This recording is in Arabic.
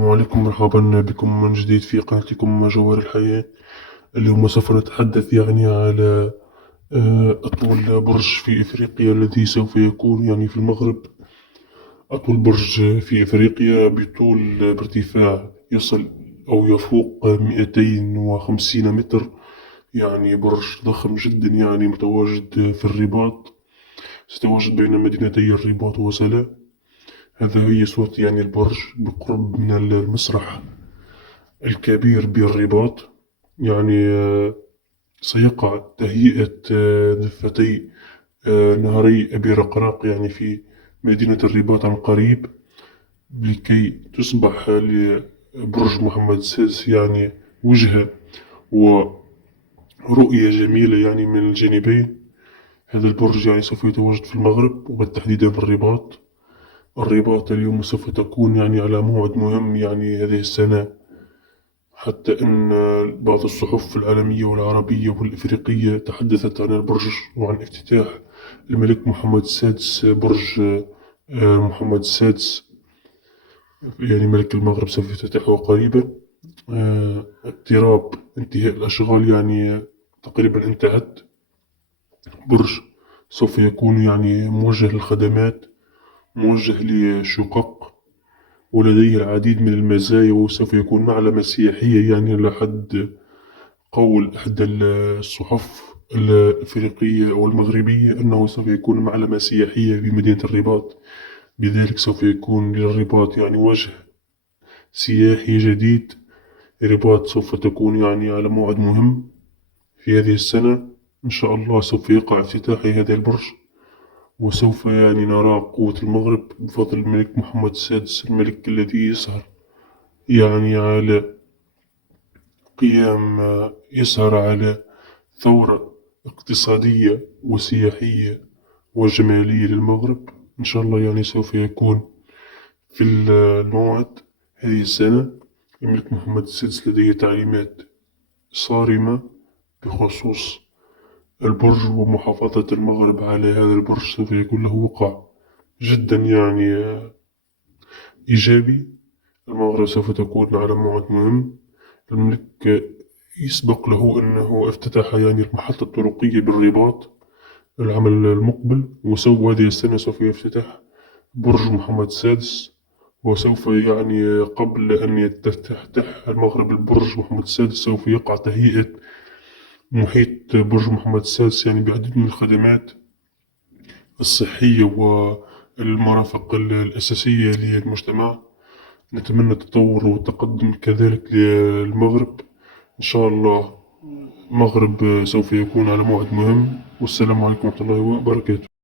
السلام عليكم، مرحبا بكم من جديد في قناتكم جوهر الحياة. اليوم سوف نتحدث على أطول برج في إفريقيا الذي سوف يكون في المغرب. أطول برج في إفريقيا بارتفاع يصل أو يفوق 250 متر. برج ضخم جدا، متواجد في الرباط، ستواجد بين مدينتي الرباط وسلا. هذا هي صورة البرج بقرب من المسرح الكبير بالرباط. سيقع تهيئة ضفتي نهري أبي رقراق في مدينة الرباط عن قريب، لكي تصبح لبرج محمد السادس وجهة ورؤية جميلة من الجانبين. هذا البرج سوف يتواجد في المغرب وبالتحديد في الرباط. الرباط اليوم سوف تكون على موعد مهم هذه السنة، حتى أن بعض الصحف العالمية والعربية والإفريقية تحدثت عن البرج وعن افتتاح الملك محمد السادس. برج محمد السادس ملك المغرب سوف يفتتحه قريبا. اقتراب انتهاء الأشغال تقريبا انتهت. برج سوف يكون موجه للخدمات، موجه لشقق، ولديه العديد من المزايا، وسوف يكون معلمة سياحية على حد قول إحدى الصحف الإفريقية والمغربية أنه سوف يكون معلمة سياحية في مدينة الرباط. بذلك سوف يكون للرباط وجه سياحي جديد. الرباط سوف تكون على موعد مهم في هذه السنة إن شاء الله. سوف يقع افتتاح هذا البرج، وسوف نرى قوة المغرب بفضل الملك محمد السادس، الملك الذي يسهر على قيام يسهر على ثورة اقتصادية وسياحية وجمالية للمغرب. إن شاء الله سوف يكون في الموعد هذه السنة. الملك محمد السادس لديه تعليمات صارمة بخصوص البرج ومحافظة المغرب على هذا البرج. سوف يكون له وقع جدا إيجابي. المغرب سوف تكون على موعد مهم. الملك يسبق له أنه افتتح المحطة الطرقية بالرباط العام المقبل، هذه السنة سوف يفتتح برج محمد السادس. وسوف قبل أن يفتتح المغرب البرج محمد السادس سوف يقع تهيئة محيط برج محمد السادس بعديد من الخدمات الصحية والمرافق الأساسية للمجتمع. نتمنى التطور والتقدم كذلك للمغرب إن شاء الله. المغرب سوف يكون على موعد مهم، والسلام عليكم ورحمة الله وبركاته.